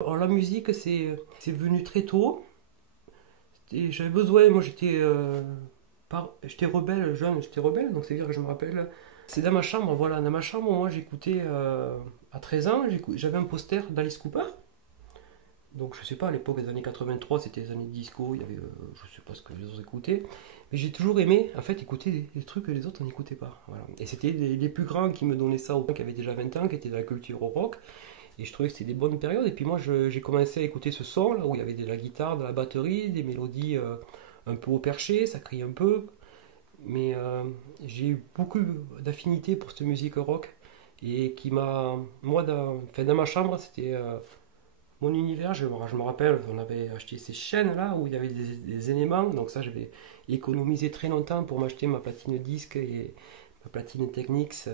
Alors la musique, c'est venu très tôt. J'avais besoin, moi j'étais rebelle, jeune, j'étais rebelle, donc c'est-à-dire que je me rappelle, c'est dans ma chambre, voilà, dans ma chambre, moi j'écoutais, à 13 ans, j'avais un poster d'Alice Cooper. Donc je sais pas, à l'époque des années 83, c'était les années de disco, il y avait, je sais pas ce que les autres écoutaient, mais j'ai toujours aimé, en fait, écouter des trucs que les autres n'écoutaient pas. Voilà. Et c'était les plus grands qui me donnaient ça, qui avaient déjà 20 ans, qui étaient dans la culture au rock, et je trouvais que c'était des bonnes périodes. Et puis moi, j'ai commencé à écouter ce son, là, où il y avait de la guitare, de la batterie, des mélodies un peu au perché, ça crie un peu, mais j'ai eu beaucoup d'affinité pour cette musique rock, et qui m'a, moi, enfin, dans ma chambre, c'était mon univers. Je me rappelle, on avait acheté ces chaînes là où il y avait des éléments, donc ça j'avais économisé très longtemps pour m'acheter ma platine disque et ma platine Technics,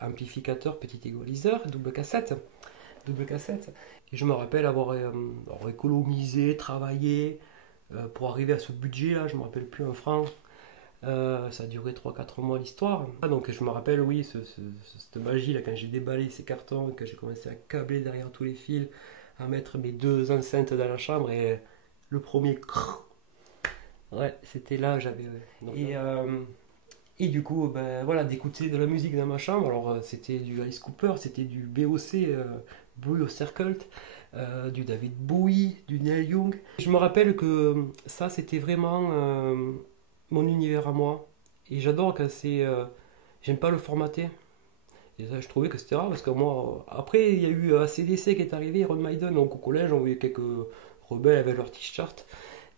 amplificateur, petit égaliseur, double cassette. Et je me rappelle avoir économisé, travaillé pour arriver à ce budget là, je me rappelle plus un franc. Ça a duré 3 4 mois l'histoire. Donc je me rappelle, oui, cette magie là, quand j'ai déballé ces cartons, que j'ai commencé à câbler derrière tous les fils, à mettre mes deux enceintes dans la chambre, et le premier ouais, c'était là, j'avais, ouais. Et du coup, ben, voilà, d'écouter de la musique dans ma chambre. Alors c'était du Alice Cooper, c'était du BOC, Blue Circle, du David Bowie, du Neil Young. Je me rappelle que ça, c'était vraiment mon univers à moi. Et j'adore quand c'est. J'aime pas le formater. Et ça, je trouvais que c'était rare parce que moi. Après, il y a eu ACDC qui est arrivé, Iron Maiden. Donc au collège, on voyait quelques rebelles avec leurs t-shirts.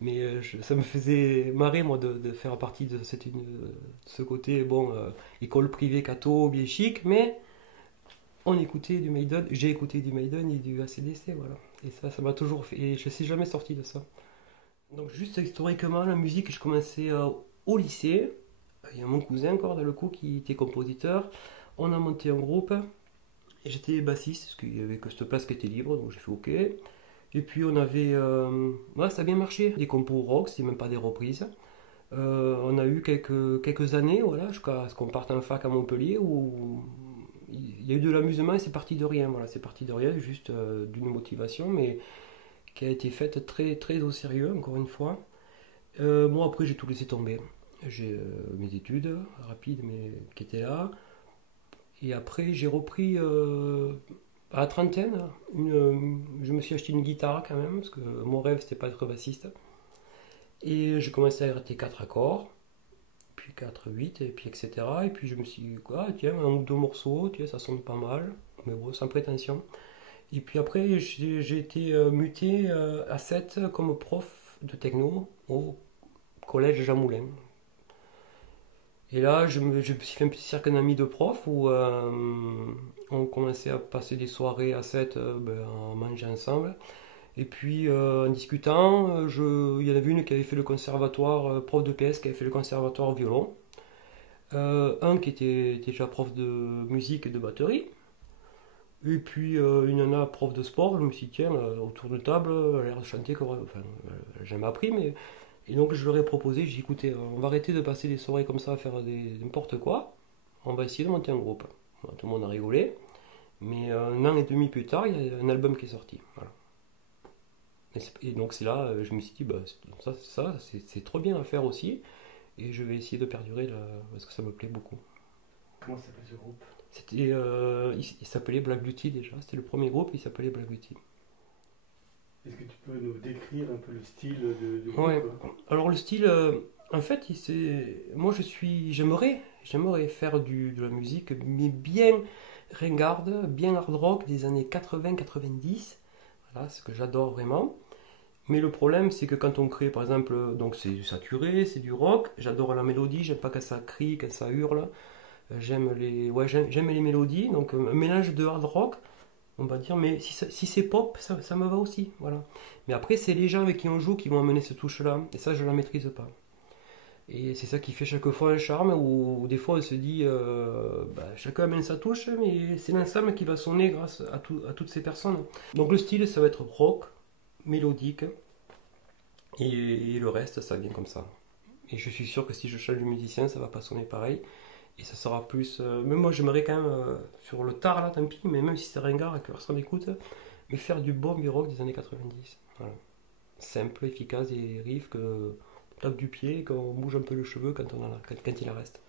Mais ça me faisait marrer, moi, de faire partie de ce côté, bon, école privée catho, bien chic. Mais on écoutait du Maiden. J'ai écouté du Maiden et du ACDC, voilà. Et ça m'a toujours fait. Et je ne suis jamais sorti de ça. Donc juste historiquement, la musique, je commençais au lycée. Il y a mon cousin encore dans le coup qui était compositeur. On a monté un groupe et j'étais bassiste parce qu'il y avait que cette place qui était libre, donc j'ai fait OK. Et puis on avait, ouais, ça a bien marché. Des compos rock, c'est même pas des reprises. On a eu quelques années, voilà, jusqu'à ce qu'on parte en fac à Montpellier où il y a eu de l'amusement et c'est parti de rien. Voilà, c'est parti de rien, juste d'une motivation, mais qui a été faite très très au sérieux, encore une fois. Moi après j'ai tout laissé tomber. J'ai mes études rapides mais qui étaient là. Et après j'ai repris à la trentaine. Je me suis acheté une guitare quand même, parce que mon rêve c'était pas d'être bassiste. Et j'ai commencé à gratter 4 accords, puis 4 8 et puis etc. Et puis je me suis dit, quoi, tiens, un ou deux morceaux, tiens, ça sonne pas mal, mais bon, sans prétention. Et puis après, j'ai été muté à 7 comme prof de techno au collège Jean Moulin. Et là, je me suis fait un petit cercle d'amis de profs où on commençait à passer des soirées à 7 ben, en mangeant ensemble. Et puis en discutant, il y en avait une qui avait fait le conservatoire, prof de PS, qui avait fait le conservatoire violon. Un qui était déjà prof de musique et de batterie. Et puis une nana prof de sport, je me suis dit, tiens, autour de table, elle a l'air de chanter, enfin, elle n'a jamais appris, mais. Et donc je leur ai proposé, j'ai dit, écoutez, on va arrêter de passer des soirées comme ça à faire n'importe quoi, on va essayer de monter un groupe. Bon, tout le monde a rigolé, mais un an et demi plus tard, il y a un album qui est sorti. Voilà. Et donc c'est là, je me suis dit, bah, ça c'est trop bien à faire aussi, et je vais essayer de perdurer là, parce que ça me plaît beaucoup. Comment s'appelle ce groupe? Il s'appelait Black Beauty déjà, c'était le premier groupe, il s'appelait Black Beauty. Est-ce que tu peux nous décrire un peu le style du groupe? Ouais. Alors le style, en fait, moi j'aimerais faire de la musique, mais bien ringarde, bien hard rock des années 80-90. Voilà, ce que j'adore vraiment. Mais le problème, c'est que quand on crée, par exemple, donc c'est du saturé, c'est du rock. J'adore la mélodie, j'aime pas quand ça crie, quand ça hurle. J'aime les mélodies, donc un mélange de hard rock, on va dire. Mais si c'est pop, ça me va aussi, voilà. Mais après, c'est les gens avec qui on joue qui vont amener cette touche-là, et ça, je la maîtrise pas. Et c'est ça qui fait chaque fois un charme, où des fois on se dit, bah, chacun amène sa touche, mais c'est l'ensemble qui va sonner grâce à toutes ces personnes. Donc le style, ça va être rock, mélodique, et le reste, ça vient comme ça. Et je suis sûr que si je change de musicien, ça va pas sonner pareil. Et ça sera plus. Même moi, j'aimerais quand même, sur le tard là, tant pis, mais même si c'est ringard et que personne n'écoute, mais faire du bon rock des années 90. Voilà. Simple, efficace, des riffs que on tape du pied, qu'on bouge un peu le cheveu quand il en reste.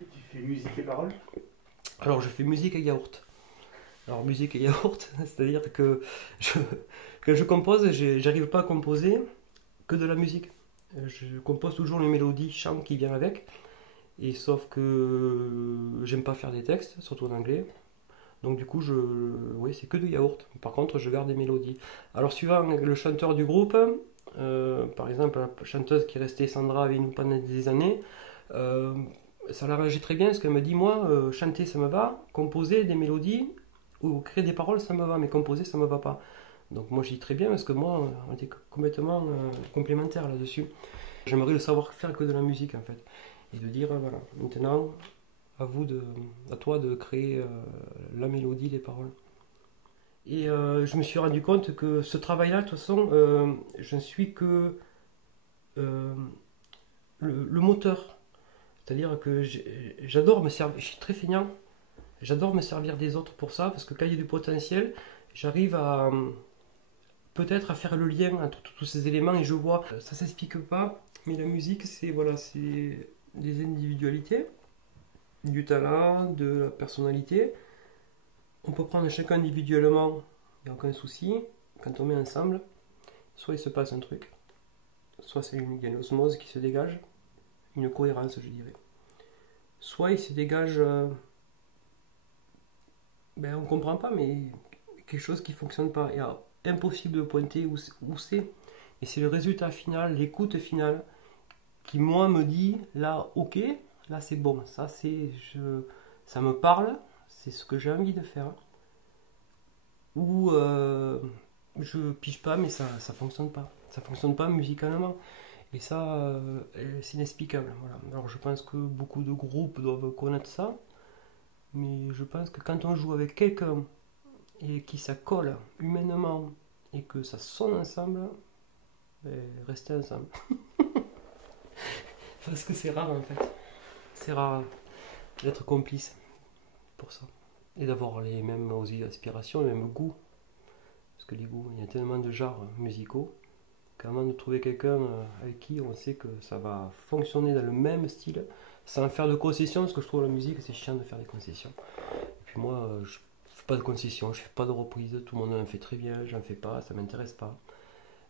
Et tu fais musique et paroles? Alors je fais musique et yaourt. Alors musique et yaourt, c'est-à-dire que quand je compose, j'arrive pas à composer que de la musique. Je compose toujours les mélodies, chant qui vient avec. Et sauf que j'aime pas faire des textes, surtout en anglais. Donc du coup, oui, c'est que du yaourt. Par contre, je garde des mélodies. Alors suivant le chanteur du groupe, par exemple la chanteuse qui est restée Sandra avec nous pendant des années, ça l'arrangeait très bien parce qu'elle me dit moi, chanter ça me va, composer des mélodies ou créer des paroles ça me va, mais composer ça me va pas. Donc moi je dis très bien parce que moi on était complètement complémentaires là-dessus. J'aimerais le savoir faire que de la musique en fait. Et de dire voilà, maintenant à toi de créer la mélodie, les paroles. Et je me suis rendu compte que ce travail-là, de toute façon, je ne suis que le moteur. C'est-à-dire que j'adore me servir, je suis très feignant, j'adore me servir des autres pour ça, parce que quand il y a du potentiel, j'arrive à peut-être à faire le lien entre tous ces éléments et je vois, ça s'explique pas, mais la musique, c'est voilà, c'est des individualités, du talent, de la personnalité. On peut prendre chacun individuellement, il n'y a aucun souci. Quand on met ensemble, soit il se passe un truc, soit il y a une osmose qui se dégage, une cohérence, je dirais. Soit il se dégage, on ne comprend pas, mais quelque chose qui ne fonctionne pas. Et impossible de pointer où c'est. Et c'est le résultat final, l'écoute finale, qui moi me dit, là, ok, là c'est bon, ça me parle, c'est ce que j'ai envie de faire. Ou je pige pas, mais ça fonctionne pas. Ça fonctionne pas musicalement. Et ça, c'est inexplicable. Voilà. Alors je pense que beaucoup de groupes doivent connaître ça. Mais je pense que quand on joue avec quelqu'un et qui ça colle humainement et que ça sonne ensemble, restez ensemble. Parce que c'est rare en fait. C'est rare d'être complice pour ça. Et d'avoir les mêmes aussi aspirations, les mêmes goûts. Parce que les goûts, il y a tellement de genres musicaux qu'avant de trouver quelqu'un avec qui on sait que ça va fonctionner dans le même style, sans faire de concessions, parce que je trouve la musique c'est chiant de faire des concessions. Et puis moi, je fais pas de concessions, je fais pas de reprises, tout le monde en fait très bien, j'en fais pas, ça m'intéresse pas.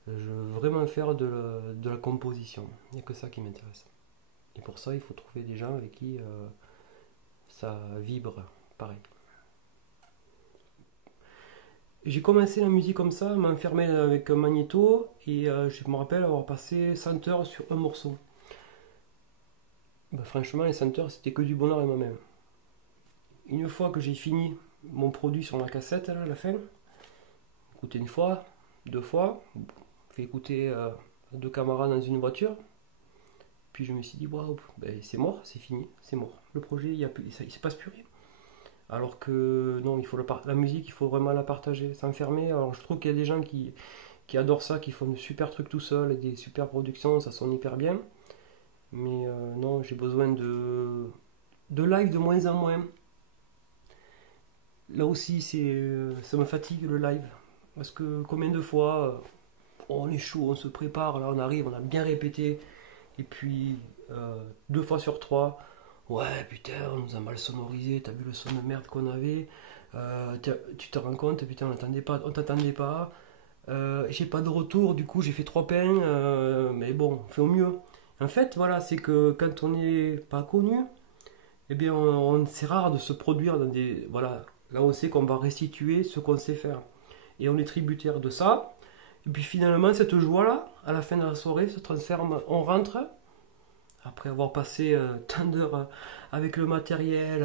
Je veux vraiment faire de la composition, il n'y a que ça qui m'intéresse. Et pour ça, il faut trouver des gens avec qui ça vibre pareil. J'ai commencé la musique comme ça, m'enfermer avec un magnéto et je me rappelle avoir passé 100 heures sur un morceau. Franchement, les 100 heures c'était que du bonheur et moi-même. Une fois que j'ai fini mon produit sur ma cassette, là, à la fin, écouté une fois, deux fois, fait écouter à deux camarades dans une voiture, puis je me suis dit, waouh, c'est mort, c'est fini, c'est mort. Le projet, il ne se passe plus rien. Alors que non, la musique, il faut vraiment la partager, s'enfermer. Alors je trouve qu'il y a des gens qui adorent ça, qui font de super trucs tout seuls, et des super productions, ça sonne hyper bien. Mais non, j'ai besoin de live de moins en moins. Là aussi, ça me fatigue le live. Parce que combien de fois, on est chaud, on se prépare, là on arrive, on a bien répété. Et puis, 2 fois sur 3, ouais, putain, on nous a mal sonorisé, t'as vu le son de merde qu'on avait, tu te rends compte, putain, on t'attendait pas, j'ai pas de retour, du coup j'ai fait 3 pains, mais bon, on fait au mieux. En fait, voilà, c'est que quand on n'est pas connu, eh bien, c'est rare de se produire dans des. Voilà, là on sait qu'on va restituer ce qu'on sait faire. Et on est tributaire de ça. Et puis finalement, cette joie-là, à la fin de la soirée, se transforme, on rentre. Après avoir passé tant d'heures avec le matériel,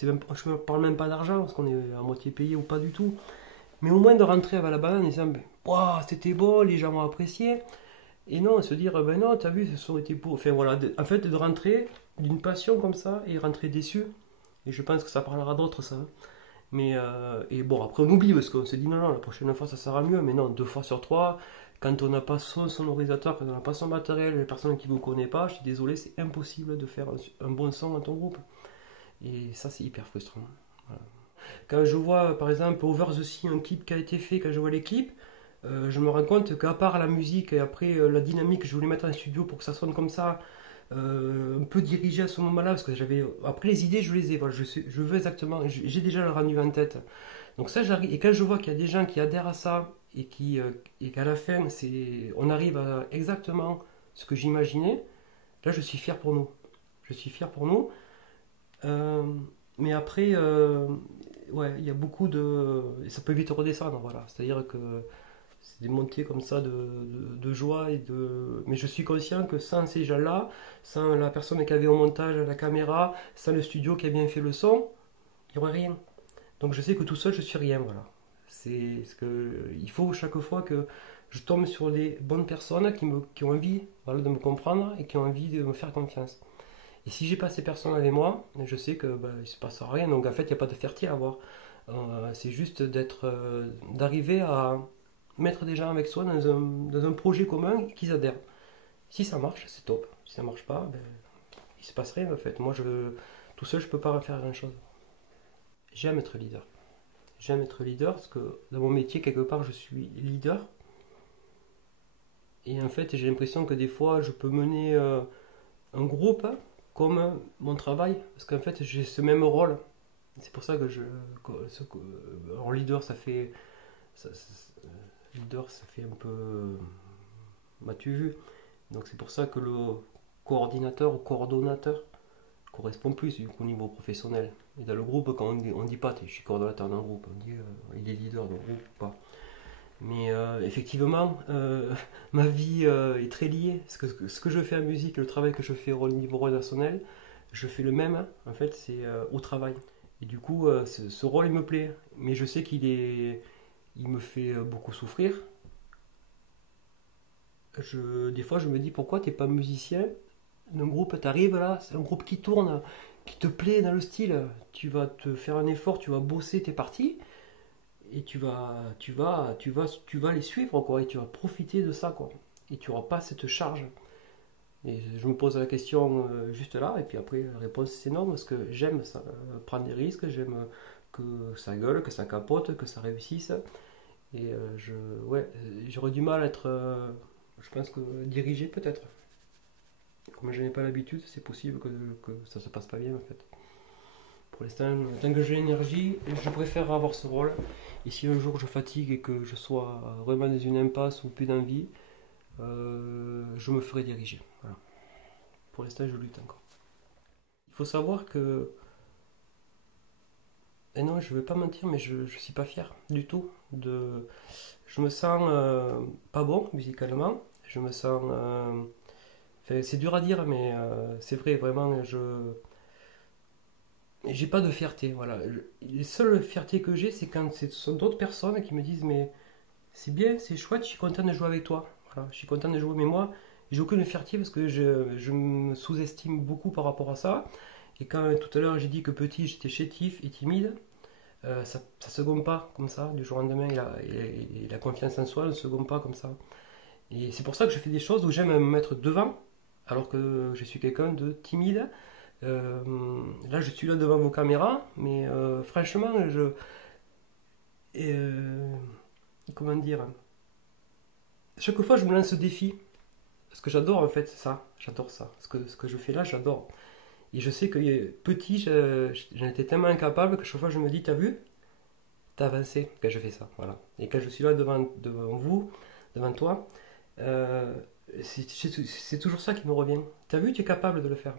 je ne parle même pas d'argent parce qu'on est à moitié payé ou pas du tout. Mais au moins de rentrer avec la banane en disant wow, c'était beau, les gens ont apprécié. Et non, se dire ben non, t'as vu, ce sont été beau. Enfin voilà, en fait, de rentrer d'une passion comme ça et rentrer déçu. Et je pense que ça parlera d'autres, ça. Mais et bon, après on oublie parce qu'on se dit non, non, la prochaine fois ça sera mieux. Mais non, 2 fois sur 3. Quand on n'a pas son sonorisateur, quand on n'a pas son matériel, les personnes qui ne vous connaissent pas, je suis désolé, c'est impossible de faire un bon son dans ton groupe. Et ça, c'est hyper frustrant. Voilà. Quand je vois par exemple Over the Sea, un clip qui a été fait, quand je vois les clips, je me rends compte qu'à part la musique et après la dynamique que je voulais mettre en studio pour que ça sonne comme ça, un peu dirigé à ce moment-là, parce que j'avais. Après les idées, je les ai, voilà, je veux exactement, j'ai déjà le rendu en tête. Donc ça, j'arrive, et quand je vois qu'il y a des gens qui adhèrent à ça et qu'à la fin, on arrive à exactement ce que j'imaginais, là, je suis fier pour nous. Je suis fier pour nous. Euh, mais après, ouais, il y a beaucoup de. Et ça peut vite redescendre, voilà. C'est-à-dire que c'est des montées comme ça de joie et de. Mais je suis conscient que sans ces gens-là, sans la personne qui avait au montage la caméra, sans le studio qui a bien fait le son, il n'y aurait rien. Donc je sais que tout seul, je suis rien, voilà. C'est ce que il faut chaque fois que je tombe sur les bonnes personnes qui ont envie, voilà, de me comprendre et qui ont envie de me faire confiance. Et si j'ai pas ces personnes avec moi, je sais que bah, il se passe rien. Donc en fait, il n'y a pas de fierté à avoir. C'est juste d'arriver à mettre des gens avec soi dans un projet commun et qu'ils adhèrent. Si ça marche, c'est top. Si ça marche pas, ben, il se passe rien en fait. Tout seul, je peux pas faire grand chose. J'aime être leader. J'aime être leader parce que dans mon métier, quelque part, je suis leader. Et en fait, j'ai l'impression que des fois, je peux mener un groupe comme mon travail. Parce qu'en fait, j'ai ce même rôle. C'est pour ça que alors, leader, ça fait. Leader, ça fait un peu. M'as-tu vu? Donc, c'est pour ça que le coordinateur ou coordonnateur correspond plus du coup, au niveau professionnel. Et dans le groupe, quand on dit pas je suis coordonnateur d'un groupe, on dit il est leader d'un groupe ou pas. Mais effectivement, ma vie est très liée. Ce que je fais en musique, le travail que je fais au niveau relationnel, je fais le même, en fait, c'est au travail. Et du coup, ce rôle, il me plaît. Mais je sais il me fait beaucoup souffrir. Des fois, je me dis pourquoi t'es pas musicien d'un groupe, t'arrives là, c'est un groupe qui tourne, qui te plaît dans le style. Tu vas te faire un effort, tu vas bosser tes parties et tu vas les suivre quoi, et tu vas profiter de ça quoi. Et tu n'auras pas cette charge. Et je me pose la question juste là, et puis après la réponse c'est non, parce que j'aime ça, prendre des risques, j'aime que ça gueule, que ça capote, que ça réussisse. Et ouais, j'aurais du mal à être, je pense que diriger peut-être. Comme je n'ai pas l'habitude, c'est possible que ça se passe pas bien en fait. Pour l'instant, tant que j'ai l'énergie, je préfère avoir ce rôle. Et si un jour je fatigue et que je sois vraiment dans une impasse ou plus d'envie, je me ferai diriger. Voilà. Pour l'instant, je lutte encore. Il faut savoir que. Et non, je ne vais pas mentir, mais je ne suis pas fier du tout. Je me sens pas bon musicalement. Je me sens. Enfin, c'est dur à dire, mais c'est vrai, vraiment, j'ai pas de fierté. Voilà. Les seules fiertés que j'ai, c'est quand ce sont d'autres personnes qui me disent mais c'est bien, c'est chouette, je suis content de jouer avec toi. Voilà, je suis content de jouer, mais moi, j'ai aucune fierté parce que je me sous-estime beaucoup par rapport à ça. Et quand tout à l'heure j'ai dit que petit j'étais chétif et timide, ça se gomme pas comme ça, du jour au lendemain, et la confiance en soi ne se gomme pas comme ça. Et c'est pour ça que je fais des choses où j'aime me mettre devant, alors que je suis quelqu'un de timide. Là, je suis là devant vos caméras, mais franchement, euh, comment dire, chaque fois je me lance ce défi, parce que j'adore en fait ça, j'adore ça. Ce que je fais là, j'adore. Et je sais que petit, j'en étais tellement incapable que chaque fois je me dis, t'as vu, t'as avancé quand je fais ça, voilà. Et quand je suis là devant vous, devant toi, c'est toujours ça qui me revient. T'as vu, tu es capable de le faire.